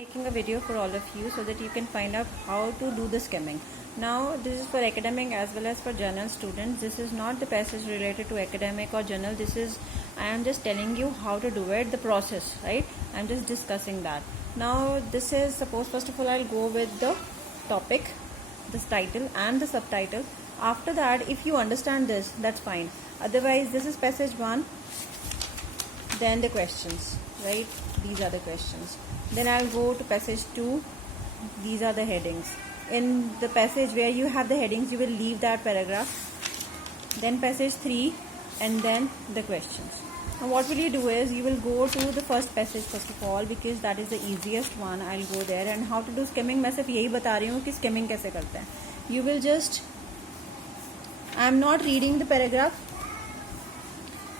Making a video for all of you so that you can find out how to do the skimming. Now this is for academic as well as for journal students. This is not the passage related to academic or journal. I am just telling you how to do it, the process, right? I'm just discussing that. Now this is, suppose first of all I'll go with the topic, this title and the subtitle. After that, if you understand this, that's fine. Otherwise, this is passage 1, then the questions, right? These are the questions. Then I'll go to passage 2. These are the headings. In the passage where you have the headings, you will leave that paragraph. Then passage 3 and then the questions. Now what will you do is, you will go to the first passage first of all, because that is the easiest one. I'll go there. And how to do skimming, मैं सिर्फ यही बता रही हूँ कि skimming कैसे करते हैं. You will just, I'm not reading the paragraph,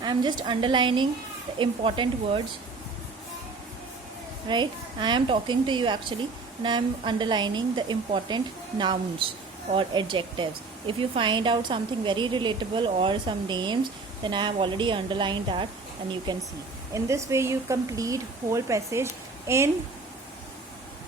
I'm just underlining the important words, right? I am talking to you actually, and I am underlining the important nouns or adjectives. If you find out something very relatable or some names, then I have already underlined that, and you can see. In this way you complete whole passage in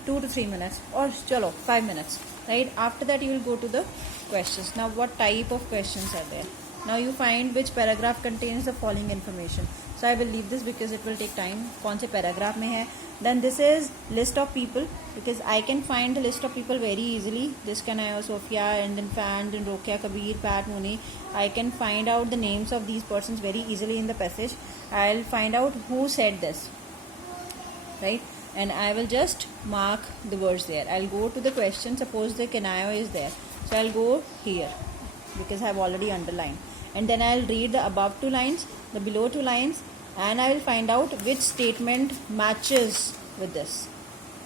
2 to 3 minutes, or chalo 5 minutes, right? After that you will go to the questions. Now what type of questions are there? Now you find which paragraph contains the following information. So I will leave this because it will take time. कौन से paragraph में है? Then this is list of people, because I can find the list of people very easily. This Kanaya, Sophia, and then Fan, then Rokia, Kabir, Pat, Muni. I can find out the names of these persons very easily in the passage. I'll find out who said this, right? And I will just mark the words there. I'll go to the question. Suppose the Kanaya is there, so I'll go here because I've already underlined. And then I'll read the above 2 lines, the below 2 lines, and I will find out which statement matches with this,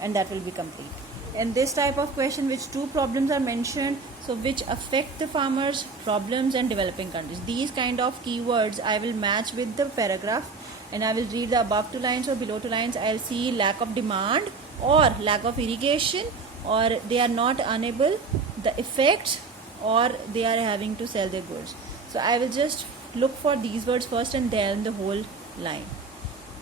and that will be complete. In this type of question, which 2 problems are mentioned, so which affect the farmers, problems and developing countries. These kind of keywords I will match with the paragraph, and I will read the above 2 lines or below 2 lines. I'll see lack of demand or lack of irrigation, or they are not unable, the effects, or they are having to sell their goods. So I will just look for these words first and then the whole line,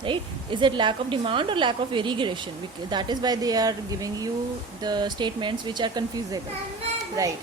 right? Is it lack of demand or lack of irrigation? Because that is why they are giving you the statements which are confusable, right?